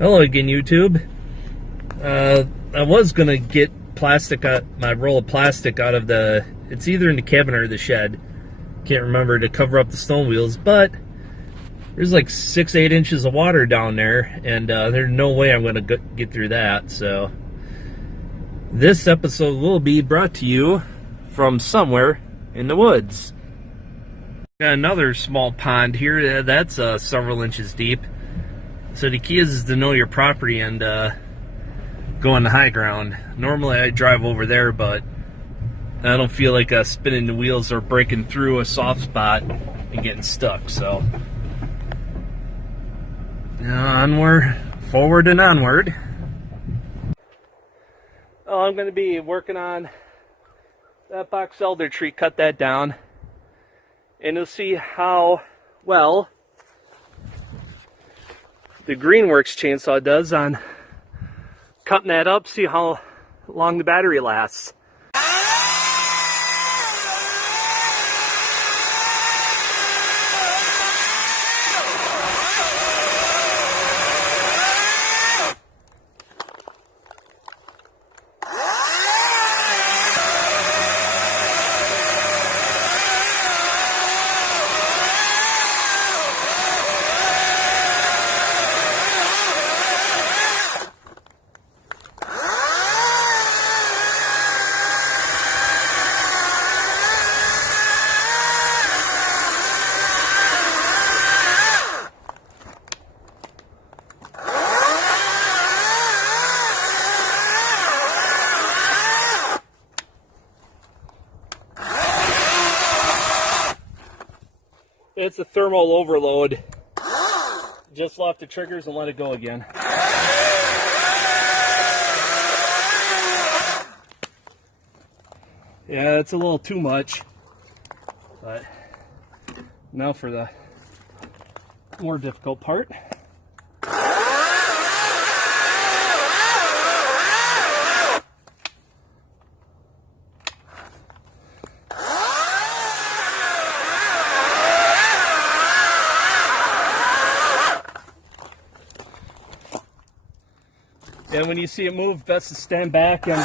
Hello again, YouTube. I was gonna get my roll of plastic out of it's either in the cabin or the shed. Can't remember, to cover up the stone wheels, but there's like 6-8 inches of water down there, and there's no way I'm gonna get through that. So this episode will be brought to you from somewhere in the woods. Got another small pond here that's several inches deep. So the key is to know your property and go on the high ground. Normally I drive over there, but I don't feel like spinning the wheels or breaking through a soft spot and getting stuck. So onward, forward and onward. Oh, I'm going to be working on that box elder tree, cut that down, and you'll see how well the Greenworks chainsaw does on cutting that up, see how long the battery lasts. It's a thermal overload. Just left the triggers and let it go again. Yeah, it's a little too much. But now for the more difficult part. And when you see it move, best to stand back and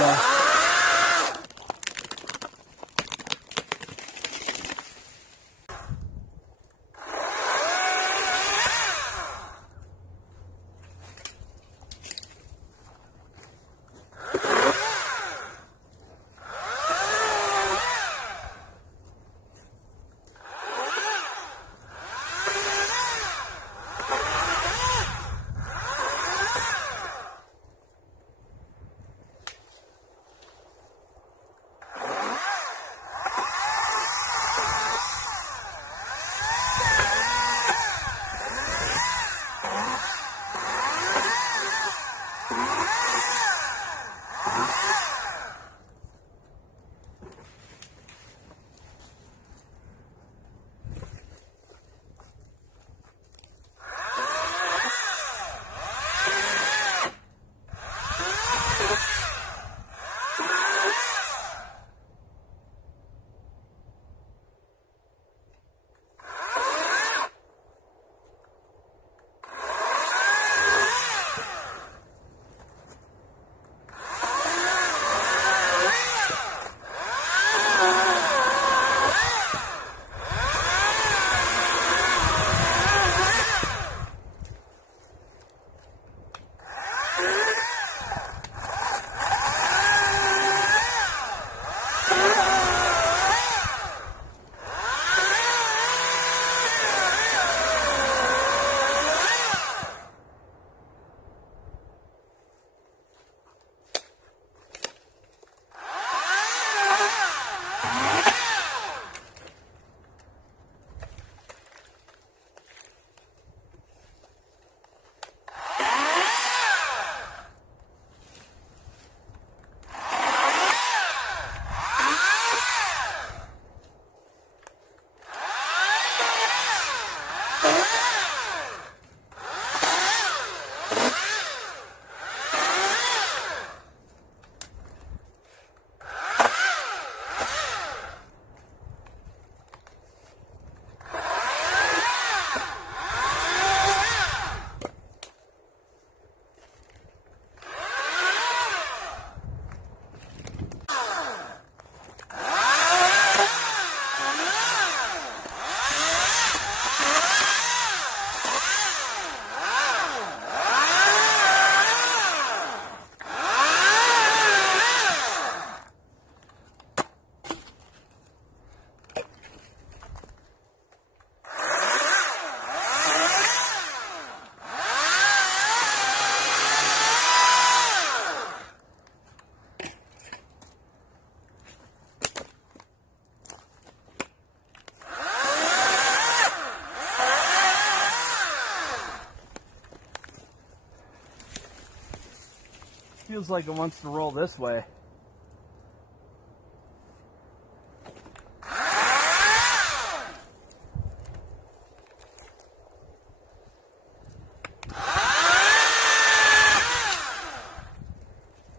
Feels like it wants to roll this way.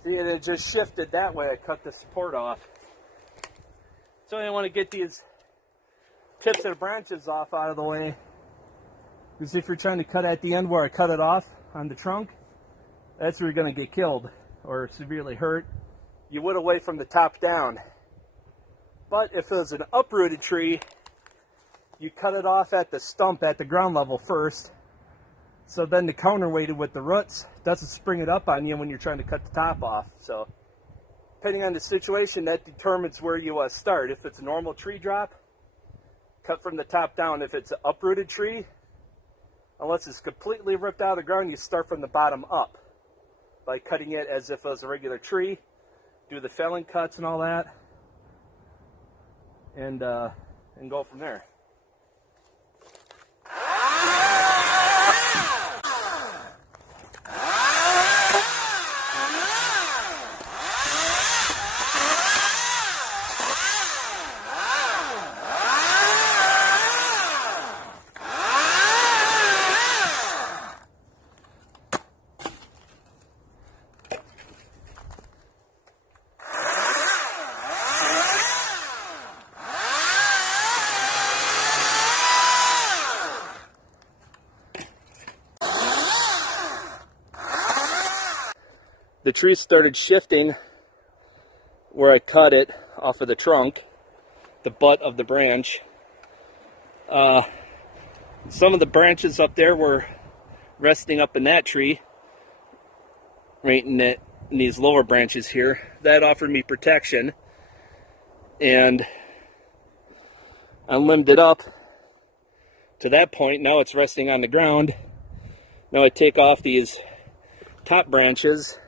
See, and it just shifted that way. I cut the support off. So I want to get these tips of the branches off out of the way. Because if you're trying to cut at the end where I cut it off on the trunk, that's where you're going to get killed or severely hurt. You would away from the top down. But if it was an uprooted tree, you cut it off at the stump at the ground level first. So then the counterweighted with the roots doesn't spring it up on you when you're trying to cut the top off. So depending on the situation, that determines where you start. If it's a normal tree drop, cut from the top down. If it's an uprooted tree, unless it's completely ripped out of the ground, you start from the bottom up by cutting it as if it was a regular tree. Do the felling cuts and all that, and go from there. The tree started shifting where I cut it off of the trunk, the butt of the branch. Some of the branches up there were resting up in that tree, right in these lower branches here. That offered me protection, and I limbed it up to that point. Now it's resting on the ground. Now I take off these top branches,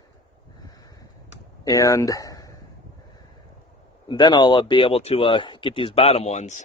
and then I'll be able to get these bottom ones.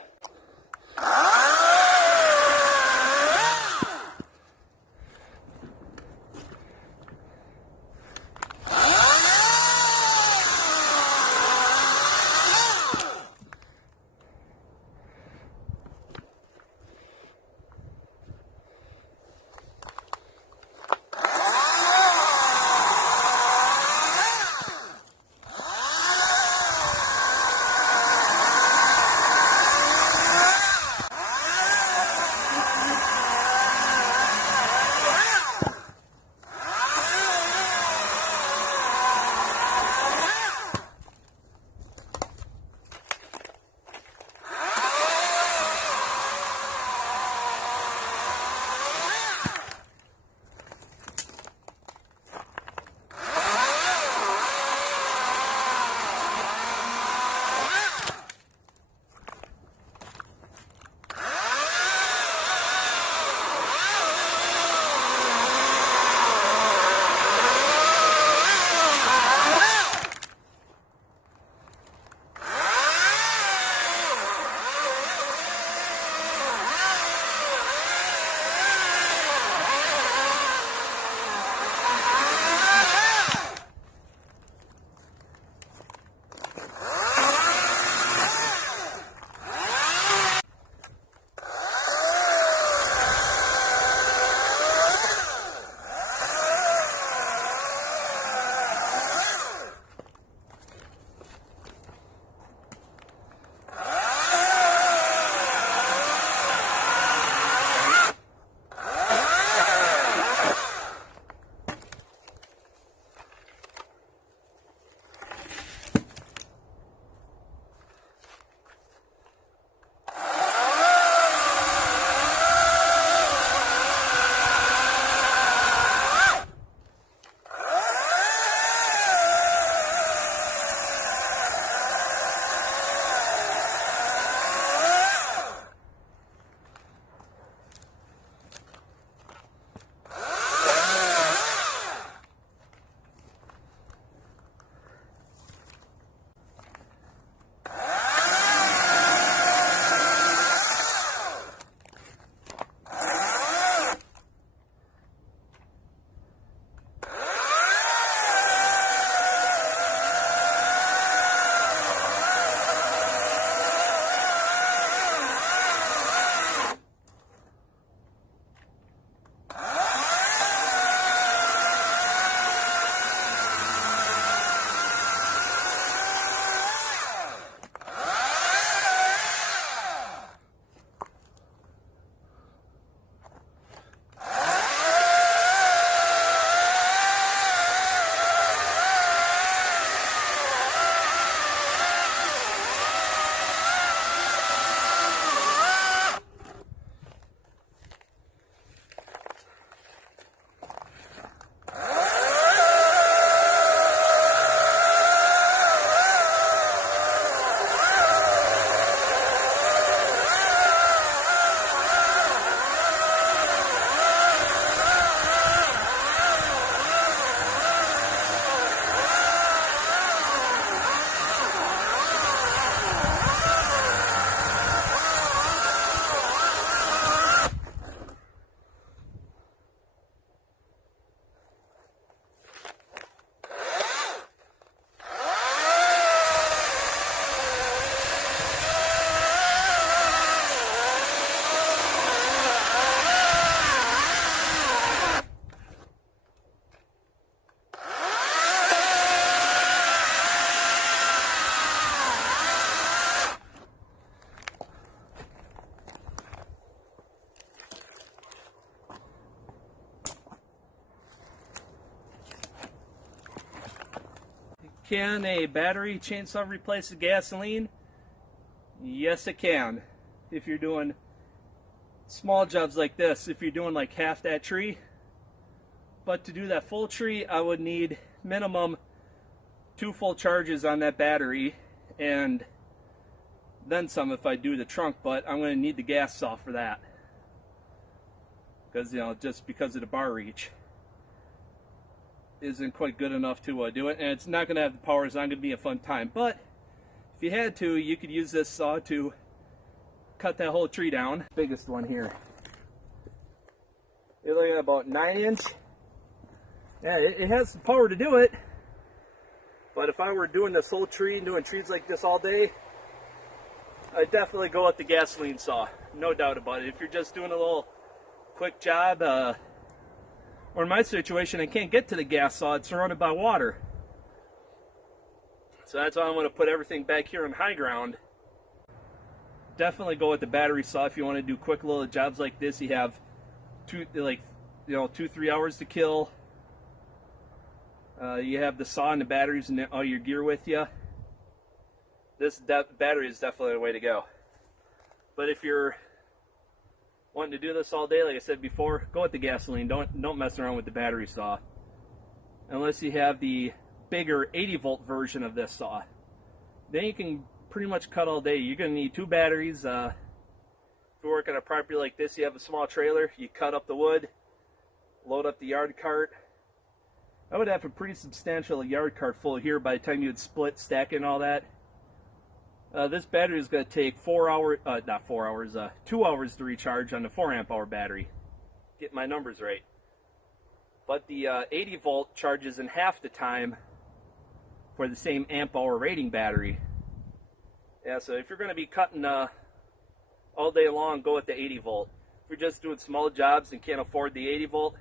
Can a battery chainsaw replace the gasoline? Yes, it can. If you're doing small jobs like this, if you're doing like half that tree. But to do that full tree, I would need minimum 2 full charges on that battery, and then some if I do the trunk, but I'm going to need the gas saw for that. Because, you know, just because of the bar reach isn't quite good enough to do it, and it's not going to have the power. It's not going to be a fun time. But if you had to, you could use this saw to cut that whole tree down. Biggest one here. You're looking at about 9-inch. Yeah, it has the power to do it. But if I were doing this whole tree and doing trees like this all day, I'd definitely go with the gasoline saw. No doubt about it. If you're just doing a little quick job, or in my situation, I can't get to the gas saw, it's surrounded by water. So that's why I'm going to put everything back here on high ground. Definitely go with the battery saw if you want to do quick little jobs like this. You have 2-3 hours to kill. You have the saw and the batteries and all your gear with you. This battery is definitely the way to go. But if you're wanting to do this all day, like I said before, go with the gasoline. Don't mess around with the battery saw. Unless you have the bigger 80-volt version of this saw. Then you can pretty much cut all day. You're going to need 2 batteries. If you work on a property like this, you have a small trailer, you cut up the wood, load up the yard cart. I would have a pretty substantial yard cart full here by the time you would split, stack and all that. This battery is going to take 2 hours to recharge on the 4-amp-hour battery. Get my numbers right. But the 80-volt charges in half the time for the same amp-hour rating battery. Yeah, so if you're going to be cutting all day long, go with the 80-volt. If you're just doing small jobs and can't afford the 80-volt,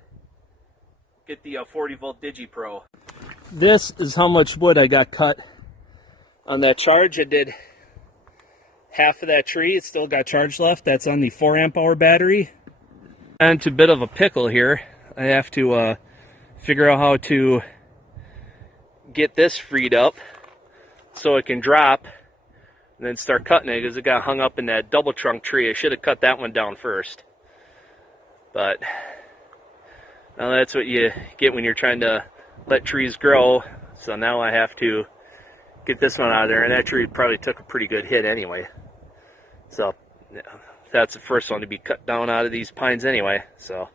get the 40-volt DigiPro. This is how much wood I got cut on that charge. I did half of that tree. It's still got charge left. That's on the 4-amp-hour battery. And to a bit of a pickle here. I have to figure out how to get this freed up so it can drop and then start cutting it, because it got hung up in that double trunk tree. I should have cut that one down first. But now that's what you get when you're trying to let trees grow. So now I have to get this one out of there, and that tree probably took a pretty good hit anyway. So yeah, that's the first one to be cut down out of these pines anyway. So,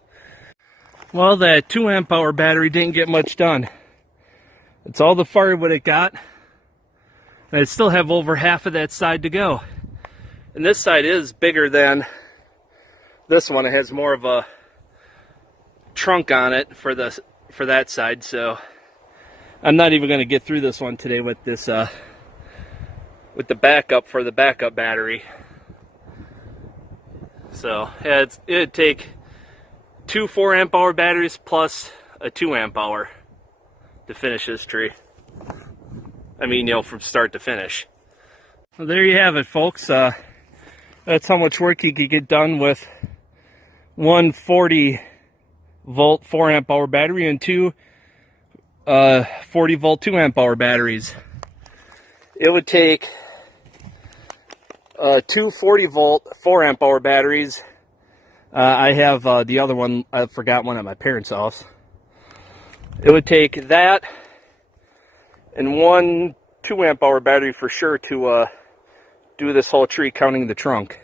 well, that 2-amp-hour battery didn't get much done. It's all the firewood it got, and I still have over half of that side to go. And this side is bigger than this one. It has more of a trunk on it for that side, so I'm not even going to get through this one today with this with the backup for the backup battery. So yeah, it'd take 2 4-amp-hour batteries plus a 2-amp-hour to finish this tree. I mean, you know, from start to finish. Well, there you have it, folks. That's how much work you could get done with one 40-volt 4-amp-hour battery and 2 40-volt 2-amp-hour batteries. It would take 2 40-volt 4-amp-hour batteries. I have the other one, I forgot one at my parents' house. It would take that and 1 2-amp-hour battery for sure to do this whole tree, counting the trunk.